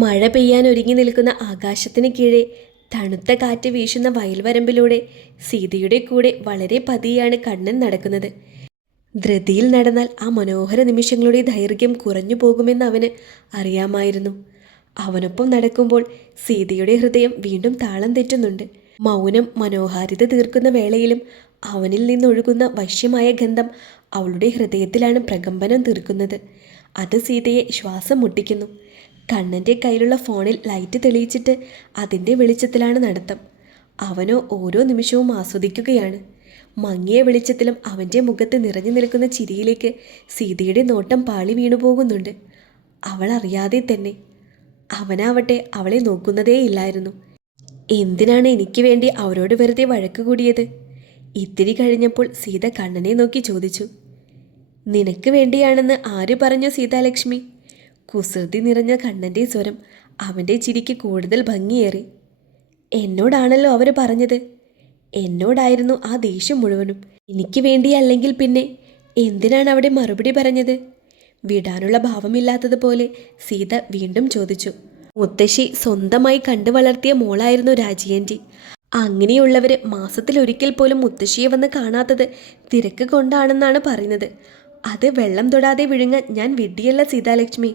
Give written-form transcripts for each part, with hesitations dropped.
മഴ പെയ്യാൻ ഒരുങ്ങി നിൽക്കുന്ന ആകാശത്തിന് കീഴെ തണുത്ത കാറ്റ് വീശുന്ന വയൽവരമ്പിലൂടെ സീതയുടെ കൂടെ വളരെ പതിയാണ് കണ്ണൻ നടക്കുന്നത്. ധൃതിയിൽ നടന്നാൽ ആ മനോഹര നിമിഷങ്ങളുടെ ദൈർഘ്യം കുറഞ്ഞു പോകുമെന്ന് അവന് അറിയാമായിരുന്നു. അവനൊപ്പം നടക്കുമ്പോൾ സീതയുടെ ഹൃദയം വീണ്ടും താളം തെറ്റുന്നുണ്ട്. മൗനം മനോഹാരിത തീർക്കുന്ന വേളയിലും അവനിൽ നിന്നൊഴുകുന്ന വശ്യമായ ഗന്ധം അവളുടെ ഹൃദയത്തിലാണ് പ്രകമ്പനം തീർക്കുന്നത്. അത് സീതയെ ശ്വാസം മുട്ടിക്കുന്നു. കണ്ണൻ്റെ കയ്യിലുള്ള ഫോണിൽ ലൈറ്റ് തെളിയിച്ചിട്ട് അതിൻ്റെ വെളിച്ചത്തിലാണ് നടത്തം. അവനോ ഓരോ നിമിഷവും ആസ്വദിക്കുകയാണ്. മങ്ങിയ വെളിച്ചത്തിലും അവൻ്റെ മുഖത്ത് നിറഞ്ഞു നിൽക്കുന്ന ചിരിയിലേക്ക് സീതയുടെ നോട്ടം പാളി വീണു പോകുന്നുണ്ട്. അവൾ അറിയാതെ തന്നെ. അവനാവട്ടെ അവളെ നോക്കുന്നതേയില്ലായിരുന്നു. എന്തിനാണ് എനിക്ക് വേണ്ടി അവരോട് വെറുതെ വഴക്ക് കൂടിയത്? ഇത്തിരി കഴിഞ്ഞപ്പോൾ സീത കണ്ണനെ നോക്കി ചോദിച്ചു. നിനക്ക് വേണ്ടിയാണെന്ന് ആര് പറഞ്ഞു സീതാലക്ഷ്മി? കുസൃതി നിറഞ്ഞ കണ്ണൻ്റെ സ്വരം അവൻ്റെ ചിരിക്ക് കൂടുതൽ ഭംഗിയേറി. എന്നോടാണല്ലോ അവർ പറഞ്ഞത്. എന്നോടായിരുന്നു ആ ദേഷ്യം മുഴുവനും. എനിക്ക് വേണ്ടിയല്ലെങ്കിൽ പിന്നെ എന്തിനാണ് അവിടെ മറുപടി പറഞ്ഞത്? വിടാനുള്ള ഭാവമില്ലാത്തതുപോലെ സീത വീണ്ടും ചോദിച്ചു. മുത്തശ്ശി സ്വന്തമായി കണ്ടു വളർത്തിയ മോളായിരുന്നു രാജിയൻ്റി. അങ്ങനെയുള്ളവർ മാസത്തിലൊരിക്കൽ പോലും മുത്തശ്ശിയെ വന്ന് കാണാത്തത് തിരക്ക് കൊണ്ടാണെന്നാണ് പറയുന്നത്. അത് വെള്ളം തൊടാതെ വിഴുങ്ങാൻ ഞാൻ വിഡ്ഢിയല്ല സീതാലക്ഷ്മി.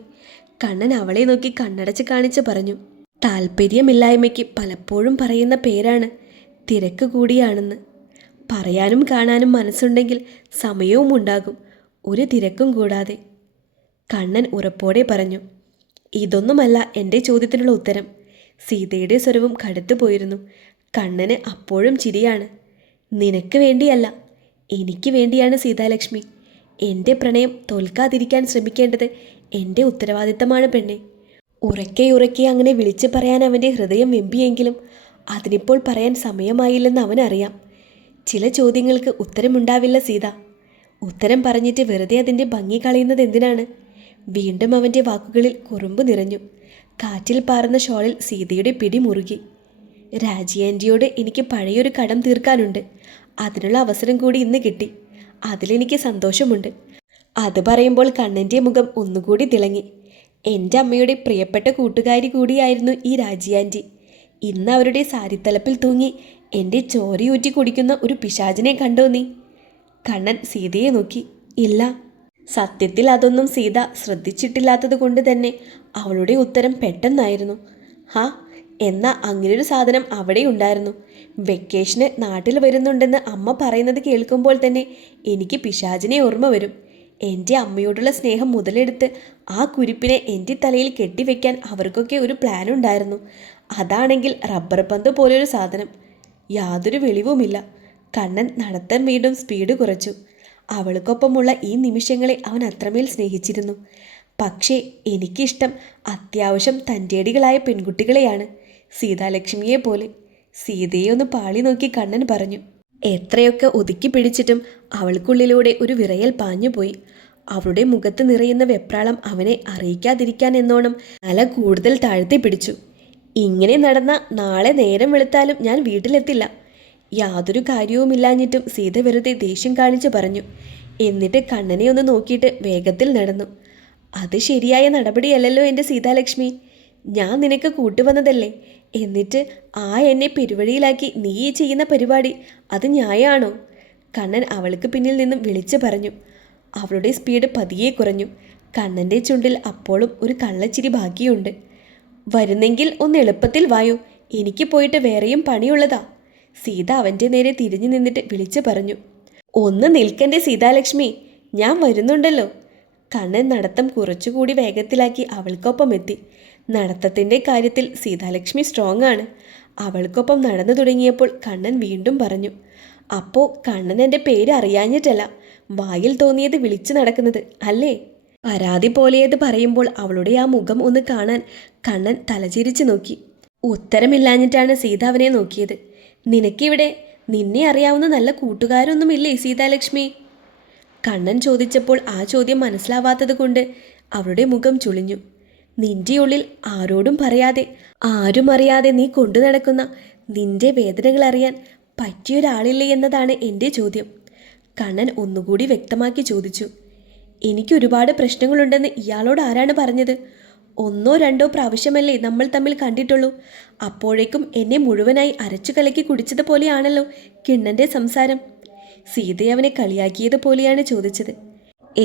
കണ്ണൻ അവളെ നോക്കി കണ്ണടച്ച് കാണിച്ച് പറഞ്ഞു. താല്പര്യമില്ലായ്മയ്ക്ക് പലപ്പോഴും പറയുന്ന പേരാണ് തിരക്ക് കൂടിയാണെന്ന്. പറയാനും കാണാനും മനസ്സുണ്ടെങ്കിൽ സമയവും ഉണ്ടാകും, ഒരു തിരക്കും കൂടാതെ. കണ്ണൻ ഉറപ്പോടെ പറഞ്ഞു. ഇതൊന്നുമല്ല എൻ്റെ ചോദ്യത്തിനുള്ള ഉത്തരം. സീതയുടെ സ്വരവും കടുത്തു പോയിരുന്നു. കണ്ണന് അപ്പോഴും ചിരിയാണ്. നിനക്ക് വേണ്ടിയല്ല, എനിക്ക് വേണ്ടിയാണ് സീതാലക്ഷ്മി. എൻ്റെ പ്രണയം തോൽക്കാതിരിക്കാൻ ശ്രമിക്കേണ്ടത് എൻ്റെ ഉത്തരവാദിത്തമാണ് പെണ്ണെ. ഉറക്കെ ഉറക്കെ അങ്ങനെ വിളിച്ചു പറയാൻ അവൻ്റെ ഹൃദയം വെമ്പിയെങ്കിലും അതിനിപ്പോൾ പറയാൻ സമയമായില്ലെന്ന് അവനറിയാം. ചില ചോദ്യങ്ങൾക്ക് ഉത്തരമുണ്ടാവില്ല സീത. ഉത്തരം പറഞ്ഞിട്ട് വെറുതെ അതിൻ്റെ ഭംഗി കളയുന്നത് എന്തിനാണ്? വീണ്ടും അവൻ്റെ വാക്കുകളിൽ കുറുമ്പ് നിറഞ്ഞു. കാറ്റിൽ പാറുന്ന ഷോളിൽ സീതയുടെ പിടി മുറുകി. രാജിയാൻ്റിയോട് എനിക്ക് പഴയൊരു കടം തീർക്കാനുണ്ട്. അതിനുള്ള അവസരം കൂടി ഇന്ന് കിട്ടി. അതിലെനിക്ക് സന്തോഷമുണ്ട്. അത് പറയുമ്പോൾ കണ്ണൻ്റെ മുഖം ഒന്നുകൂടി തിളങ്ങി. എൻ്റെ അമ്മയുടെ പ്രിയപ്പെട്ട കൂട്ടുകാരി കൂടിയായിരുന്നു ഈ രാജിയാൻ്റി. ഇന്ന് അവരുടെ സാരിത്തലപ്പിൽ തൂങ്ങി എൻ്റെ ചോരയൂറ്റി കുടിക്കുന്ന ഒരു പിശാചിനെ കണ്ടോ നീ? കണ്ണൻ സീതയെ നോക്കി. ഇല്ല. സത്യത്തിൽ അതൊന്നും സീത ശ്രദ്ധിച്ചിട്ടില്ലാത്തത് കൊണ്ട് തന്നെ അവളുടെ ഉത്തരം പെട്ടെന്നായിരുന്നു. ഹാ, എന്നാൽ അങ്ങനൊരു സാധനം അവിടെ ഉണ്ടായിരുന്നു. വെക്കേഷന് നാട്ടിൽ വരുന്നുണ്ടെന്ന് അമ്മ പറയുന്നത് കേൾക്കുമ്പോൾ തന്നെ എനിക്ക് പിശാചിനെ ഓർമ്മ വരും. എൻ്റെ അമ്മയോടുള്ള സ്നേഹം മുതലെടുത്ത് ആ കുരിപ്പിനെ എൻ്റെ തലയിൽ കെട്ടിവെക്കാൻ അവർക്കൊക്കെ ഒരു പ്ലാൻ ഉണ്ടായിരുന്നു. അതാണെങ്കിൽ റബ്ബർ പന്ത് പോലൊരു സാധനം. യാതൊരു വെളിവുമില്ല. കണ്ണൻ നടത്തം വീണ്ടും സ്പീഡ് കുറച്ചു. അവൾക്കൊപ്പമുള്ള ഈ നിമിഷങ്ങളെ അവൻ അത്രമേൽ സ്നേഹിച്ചിരുന്നു. പക്ഷേ എനിക്കിഷ്ടം അത്യാവശ്യം തൻ്റേടികളായ പെൺകുട്ടികളെയാണ്, സീതാലക്ഷ്മിയെ പോലെ. സീതയെ ഒന്ന് പാളി നോക്കി കണ്ണൻ പറഞ്ഞു. എത്രയൊക്കെ ഒതുക്കി പിടിച്ചിട്ടും അവൾക്കുള്ളിലൂടെ ഒരു വിറയൽ പാഞ്ഞുപോയി. അവളുടെ മുഖത്ത് നിറയുന്ന വെപ്രാളം അവനെ അറിയിക്കാതിരിക്കാൻ എന്നോണം തല കൂടുതൽ താഴ്ത്തി പിടിച്ചു. ഇങ്ങനെ നടന്ന നാളെ നേരം വെളുത്താലും ഞാൻ വീട്ടിലെത്തില്ല. യാതൊരു കാര്യവുമില്ലാഞ്ഞിട്ടും സീത വെറുതെ ദേഷ്യം കാണിച്ചു പറഞ്ഞു. എന്നിട്ട് കണ്ണനെ ഒന്ന് നോക്കിയിട്ട് വേഗത്തിൽ നടന്നു. അത് ശരിയായ നടപടിയല്ലല്ലോ എൻ്റെ സീതാലക്ഷ്മി. ഞാൻ നിനക്ക് കൂട്ടുവന്നതല്ലേ. എന്നിട്ട് എന്നെ പെരുവഴിയിലാക്കി നീ ചെയ്യുന്ന പരിപാടി അത് ന്യായമാണോ? കണ്ണൻ അവൾക്ക് പിന്നിൽ നിന്നും വിളിച്ചു പറഞ്ഞു. അവളുടെ സ്പീഡ് പതിയെ കുറഞ്ഞു. കണ്ണൻ്റെ ചുണ്ടിൽ അപ്പോഴും ഒരു കള്ളച്ചിരി ബാക്കിയുണ്ട്. വരുന്നെങ്കിൽ ഒന്ന് എളുപ്പത്തിൽ വായോ, എനിക്ക് പോയിട്ട് വേറെയും പണിയുള്ളതാ. സീത അവൻ്റെ നേരെ തിരിഞ്ഞു നിന്നിട്ട് വിളിച്ചു പറഞ്ഞു. ഒന്ന് നിൽക്കൻ്റെ സീതാലക്ഷ്മി, ഞാൻ വരുന്നുണ്ടല്ലോ. കണ്ണൻ നടത്തം കുറച്ചുകൂടി വേഗത്തിലാക്കി അവൾക്കൊപ്പം എത്തി. നടത്തത്തിൻ്റെ കാര്യത്തിൽ സീതാലക്ഷ്മി സ്ട്രോങ് ആണ്. അവൾക്കൊപ്പം നടന്നു തുടങ്ങിയപ്പോൾ കണ്ണൻ വീണ്ടും പറഞ്ഞു. അപ്പോൾ കണ്ണൻ എൻ്റെ പേര് അറിയാഞ്ഞിട്ടല്ല, വായിൽ തോന്നിയത് വിളിച്ചു നടക്കുന്നത് അല്ലേ? പരാതി പോലെയത് പറയുമ്പോൾ അവളുടെ ആ മുഖം ഒന്ന് കാണാൻ കണ്ണൻ തലചിരിച്ചു നോക്കി. ഉത്തരമില്ലാഞ്ഞിട്ടാണ് സീത അവനെ നോക്കിയത്. നിനക്കിവിടെ നിന്നെ അറിയാവുന്ന നല്ല കൂട്ടുകാരൊന്നുമില്ലേ സീതാലക്ഷ്മി? കണ്ണൻ ചോദിച്ചപ്പോൾ ആ ചോദ്യം മനസ്സിലാവാത്തത് കൊണ്ട് അവളുടെ മുഖം ചുളിഞ്ഞു. നിന്റെ ഉള്ളിൽ ആരോടും പറയാതെ ആരും അറിയാതെ നീ കൊണ്ടു നടക്കുന്ന നിന്റെ വേദനകൾ അറിയാൻ പറ്റിയൊരാളില്ലേ എന്നതാണ് എൻ്റെ ചോദ്യം. കണ്ണൻ ഒന്നുകൂടി വ്യക്തമാക്കി ചോദിച്ചു. എനിക്കൊരുപാട് പ്രശ്നങ്ങളുണ്ടെന്ന് ഇയാളോട് ആരാണ് പറഞ്ഞത്? ഒന്നോ രണ്ടോ പ്രാവശ്യമല്ലേ നമ്മൾ തമ്മിൽ കണ്ടിട്ടുള്ളൂ. അപ്പോഴേക്കും എന്നെ മുഴുവനായി അരച്ചു കലക്കി കുടിച്ചതുപോലെയാണല്ലോ കിണ്ണൻ്റെ സംസാരം. സീത അവനെ കളിയാക്കിയതുപോലെയാണ് ചോദിച്ചത്.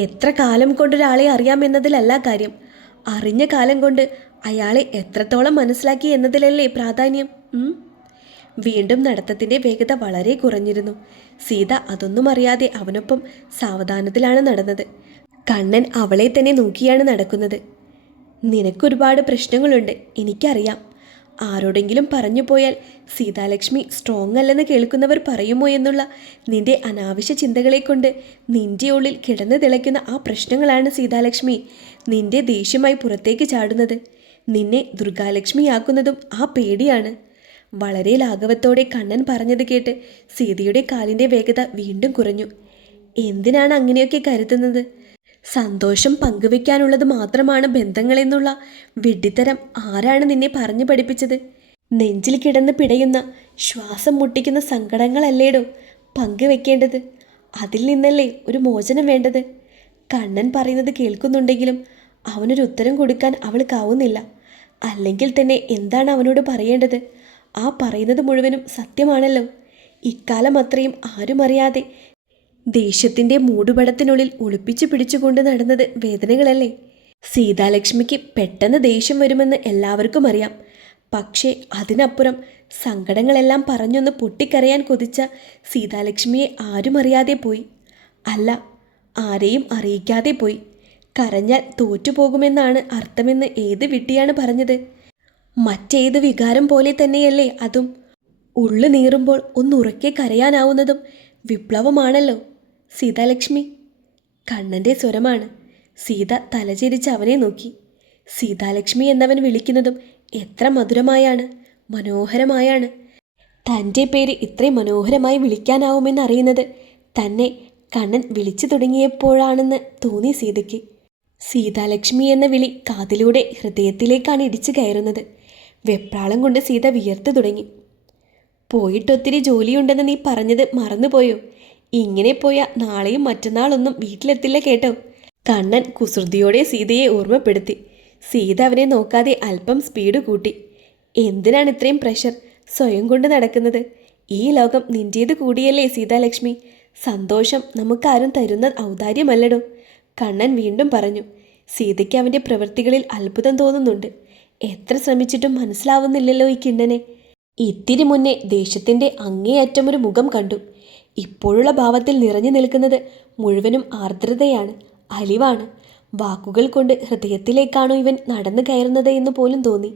എത്ര കാലം കൊണ്ടൊരാളെ അറിയാമെന്നതിലല്ല കാര്യം, അറിഞ്ഞ കാലം കൊണ്ട് അയാളെ എത്രത്തോളം മനസ്സിലാക്കി എന്നതിലല്ലേ പ്രാധാന്യം. വീണ്ടും നടത്തത്തിൻ്റെ വേഗത വളരെ കുറഞ്ഞിരുന്നു. സീത അതൊന്നും അറിയാതെ അവനൊപ്പം സാവധാനത്തിലാണ് നടന്നത്. കണ്ണൻ അവളെ തന്നെ നോക്കിയാണ് നടക്കുന്നത്. നിനക്കൊരുപാട് പ്രശ്നങ്ങളുണ്ട്, എനിക്കറിയാം. ആരോടെങ്കിലും പറഞ്ഞു പോയാൽ സീതാലക്ഷ്മി സ്ട്രോങ് അല്ലെന്ന് കേൾക്കുന്നവർ പറയുമോ എന്നുള്ള നിന്റെ അനാവശ്യ ചിന്തകളെ കൊണ്ട് നിന്റെ ഉള്ളിൽ കിടന്നു തിളയ്ക്കുന്ന ആ പ്രശ്നങ്ങളാണ് സീതാലക്ഷ്മി നിന്റെ ദേഷ്യമായി പുറത്തേക്ക് ചാടുന്നത്. നിന്നെ ദുർഗാലക്ഷ്മിയാക്കുന്നതും ആ പേടിയാണ്. വളരെ ലാഘവത്തോടെ കണ്ണൻ പറഞ്ഞത് കേട്ട് സീതയുടെ കാലിൻ്റെ വേഗത വീണ്ടും കുറഞ്ഞു. എന്തിനാണ് അങ്ങനെയൊക്കെ കരുതുന്നത്? സന്തോഷം പങ്കുവെക്കാനുള്ളത് മാത്രമാണ് ബന്ധങ്ങളെന്നുള്ള വിഡ്ഢിത്തരം ആരാണ് നിന്നെ പറഞ്ഞു പഠിപ്പിച്ചത്? നെഞ്ചിൽ കിടന്ന് പിടയുന്ന, ശ്വാസം മുട്ടിക്കുന്ന സങ്കടങ്ങളല്ലേടോ പങ്കുവെക്കേണ്ടത്. അതിൽ നിന്നല്ലേ ഒരു മോചനം വേണ്ടത്. കണ്ണൻ പറയുന്നത് കേൾക്കുന്നുണ്ടെങ്കിലും അവനൊരു ഉത്തരം കൊടുക്കാൻ അവൾക്കാവുന്നില്ല. അല്ലെങ്കിൽ തന്നെ എന്താണ് അവനോട് പറയേണ്ടത്? ആ പറയുന്നത് മുഴുവനും സത്യമാണല്ലോ. ഇക്കാലം അത്രയും ആരും അറിയാതെ ദേഷ്യത്തിൻ്റെ മൂടുപടത്തിനുള്ളിൽ ഒളിപ്പിച്ചു പിടിച്ചുകൊണ്ട് നടന്നത് വേദനകളല്ലേ. സീതാലക്ഷ്മിക്ക് പെട്ടെന്ന് ദേഷ്യം വരുമെന്ന് എല്ലാവർക്കും അറിയാം. പക്ഷേ അതിനപ്പുറം സങ്കടങ്ങളെല്ലാം പറഞ്ഞൊന്ന് പൊട്ടിക്കരയാൻ കൊതിച്ച സീതാലക്ഷ്മിയെ ആരും അറിയാതെ പോയി. അല്ല, ആരെയും അറിയിക്കാതെ പോയി. കരഞ്ഞാൽ തോറ്റുപോകുമെന്നാണ് അർത്ഥമെന്ന് ഏത് വിഡ്ഢിയാണ് പറഞ്ഞത്? മറ്റേത് വികാരം പോലെ തന്നെയല്ലേ അതും. ഉള്ളു നീറുമ്പോൾ ഒന്നുറക്കെ കരയാനാവുന്നതും വിപ്ലവമാണല്ലോ സീതാലക്ഷ്മി. കണ്ണൻ്റെ സ്വരമാണ്. സീത തലചെരിച്ച് അവനെ നോക്കി. സീതാലക്ഷ്മി എന്നവൻ വിളിക്കുന്നതും എത്ര മധുരമായാണ്, മനോഹരമായാണ്. തൻ്റെ പേര് ഇത്രയും മനോഹരമായി വിളിക്കാനാവുമെന്നറിയുന്നത് തന്നെ കണ്ണൻ വിളിച്ചു തുടങ്ങിയപ്പോഴാണെന്ന് തോന്നി സീതയ്ക്ക്. സീതാലക്ഷ്മി എന്ന വിളി കാതിലൂടെ ഹൃദയത്തിലേക്കാണ് ഇടിച്ചു കയറുന്നത്. വെപ്രാളം കൊണ്ട് സീത വിയർത്തു തുടങ്ങി. പോയിട്ടൊത്തിരി ജോലിയുണ്ടെന്ന് നീ പറഞ്ഞത് മറന്നുപോയോ? ഇങ്ങനെ പോയാൽ നാളെയും മറ്റന്നാളൊന്നും വീട്ടിലെത്തില്ല കേട്ടോ. കണ്ണൻ കുസൃതിയോടെ സീതയെ ഓർമ്മപ്പെടുത്തി. സീത അവനെ നോക്കാതെ അല്പം സ്പീഡ് കൂട്ടി. എന്തിനാണ് ഇത്രയും പ്രഷർ സ്വയം കൊണ്ട് നടക്കുന്നത്? ഈ ലോകം നിൻ്റേത് കൂടിയല്ലേ സീതാലക്ഷ്മി. സന്തോഷം നമുക്കാരും തരുന്ന ഔദാര്യമല്ലടോ. കണ്ണൻ വീണ്ടും പറഞ്ഞു. സീതയ്ക്ക് അവൻ്റെ പ്രവൃത്തികളിൽ അത്ഭുതം തോന്നുന്നുണ്ട്. എത്ര ശ്രമിച്ചിട്ടും മനസ്സിലാവുന്നില്ലല്ലോ ഈ കിണ്ണനെ. ഇത്തിരി മുന്നേ ദേഷ്യത്തിൻ്റെ അങ്ങേയറ്റമൊരു മുഖം കണ്ടു. ഇപ്പോഴുള്ള ഭാവത്തിൽ നിറഞ്ഞു നിൽക്കുന്നത് മുഴുവനും ആർദ്രതയാണ്, അലിവാണ്. വാക്കുകൾ കൊണ്ട് ഹൃദയത്തിലേക്കാണോ ഇവൻ നടന്നു കയറുന്നത് എന്ന് പോലും തോന്നി.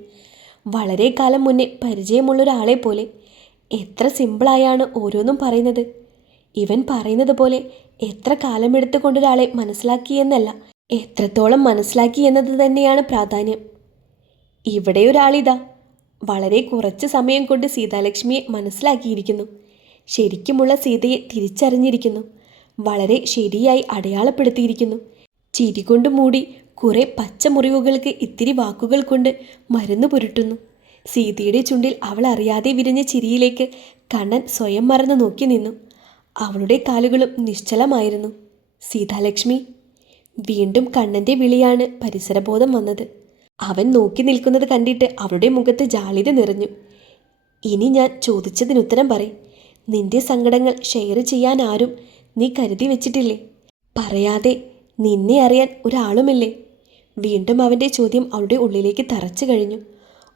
വളരെ കാലം മുന്നേ പരിചയമുള്ളൊരാളെ പോലെ. എത്ര സിമ്പിളായാണ് ഓരോന്നും പറയുന്നത്. ഇവൻ പറയുന്നത് പോലെ എത്ര കാലമെടുത്തു കൊണ്ടൊരാളെ മനസ്സിലാക്കിയെന്നല്ല, എത്രത്തോളം മനസ്സിലാക്കി എന്നത് തന്നെയാണ് പ്രാധാന്യം. ഇവിടെ ഒരാളിതാ വളരെ കുറച്ച് സമയം കൊണ്ട് സീതാലക്ഷ്മിയെ മനസ്സിലാക്കിയിരിക്കുന്നു. ശരിക്കുമുള്ള സീതയെ തിരിച്ചറിഞ്ഞിരിക്കുന്നു. വളരെ ശരിയായി അടയാളപ്പെടുത്തിയിരിക്കുന്നു. ചിരി കൊണ്ട് മൂടി കുറെ പച്ചമുറിവുകൾക്ക് ഇത്തിരി വാക്കുകൾ കൊണ്ട് മരുന്ന് പുരട്ടുന്നു. സീതയുടെ ചുണ്ടിൽ അവൾ അറിയാതെ വിരിഞ്ഞ ചിരിയിലേക്ക് കണ്ണൻ സ്വയം മറന്ന് നോക്കി നിന്നു. അവളുടെ കാലുകളും നിശ്ചലമായിരുന്നു. സീതാലക്ഷ്മി. വീണ്ടും കണ്ണൻ്റെ വിളിയാണ് പരിസരബോധം വന്നത്. അവൻ നോക്കി നിൽക്കുന്നത് കണ്ടിട്ട് അവളുടെ മുഖത്ത് ജാളിത നിറഞ്ഞു. ഇനി ഞാൻ ചോദിച്ചതിനുത്തരം പറയും. നിന്റെ സങ്കടങ്ങൾ ഷെയർ ചെയ്യാൻ ആരും നീ കരുതി വെച്ചിട്ടില്ലേ? പറയാതെ നിന്നെ അറിയാൻ ഒരാളുമില്ലേ? വീണ്ടും അവൻ്റെ ചോദ്യം അവളുടെ ഉള്ളിലേക്ക് തറച്ചു കഴിഞ്ഞു.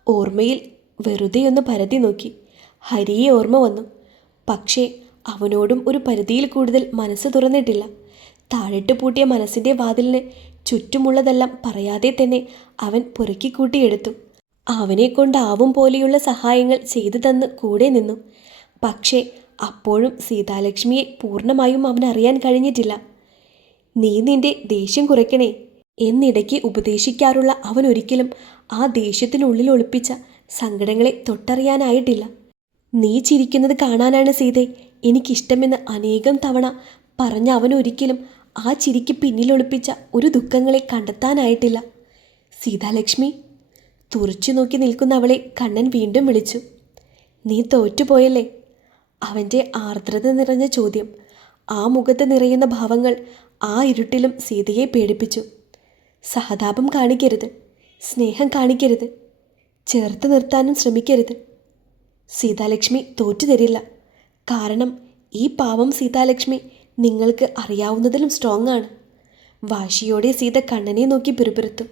ഓർമ്മയിൽ വെറുതെയൊന്ന് പരതി നോക്കി. ഹരിയെ ഓർമ്മ വന്നു. പക്ഷേ അവനോടും ഒരു പരിധിയിൽ കൂടുതൽ മനസ്സ് തുറന്നിട്ടില്ല. താഴിട്ട് പൂട്ടിയ മനസ്സിൻ്റെ വാതിലിന് ചുറ്റുമുള്ളതെല്ലാം പറയാതെ തന്നെ അവൻ പുറക്കിക്കൂട്ടിയെടുത്തു. അവനെ കൊണ്ടാവും പോലെയുള്ള സഹായങ്ങൾ ചെയ്തു തന്ന് കൂടെ നിന്നു. പക്ഷേ അപ്പോഴും സീതാലക്ഷ്മിയെ പൂർണ്ണമായും അവനറിയാൻ കഴിഞ്ഞിട്ടില്ല. നീ നിന്റെ ദേഷ്യം കുറയ്ക്കണേ എന്നിടയ്ക്ക് ഉപദേശിക്കാറുള്ള അവൻ ഒരിക്കലും ആ ദേഷ്യത്തിനുള്ളിൽ ഒളിപ്പിച്ച സങ്കടങ്ങളെ തൊട്ടറിയാനായിട്ടില്ല. നീ ചിരിക്കുന്നത് കാണാനാണ് സീതേ എനിക്കിഷ്ടമെന്ന് അനേകം തവണ പറഞ്ഞ അവനൊരിക്കലും ആ ചിരിക്ക് പിന്നിലൊളിപ്പിച്ച ഒരു ദുഃഖങ്ങളെ കണ്ടെത്താനായിട്ടില്ല. സീതാലക്ഷ്മി. തുറച്ചു നോക്കി നിൽക്കുന്ന അവളെ കണ്ണൻ വീണ്ടും വിളിച്ചു. നീ തോറ്റുപോയല്ലേ? അവൻ്റെ ആർദ്രത നിറഞ്ഞ ചോദ്യം. ആ മുഖത്ത് നിറയുന്ന ഭാവങ്ങൾ ആ ഇരുട്ടിലും സീതയെ പേടിപ്പിച്ചു. സഹതാപം കാണിക്കരുത്. സ്നേഹം കാണിക്കരുത്. ചേർത്ത് നിർത്താനും ശ്രമിക്കരുത്. സീതാലക്ഷ്മി തോറ്റു തരില്ല. കാരണം ഈ പാവം സീതാലക്ഷ്മി നിങ്ങൾക്ക് അറിയാവുന്നതിലും സ്ട്രോങ് ആണ്. വാശിയോടെ സീത കണ്ണനെ നോക്കി പിറുപിറുത്തു.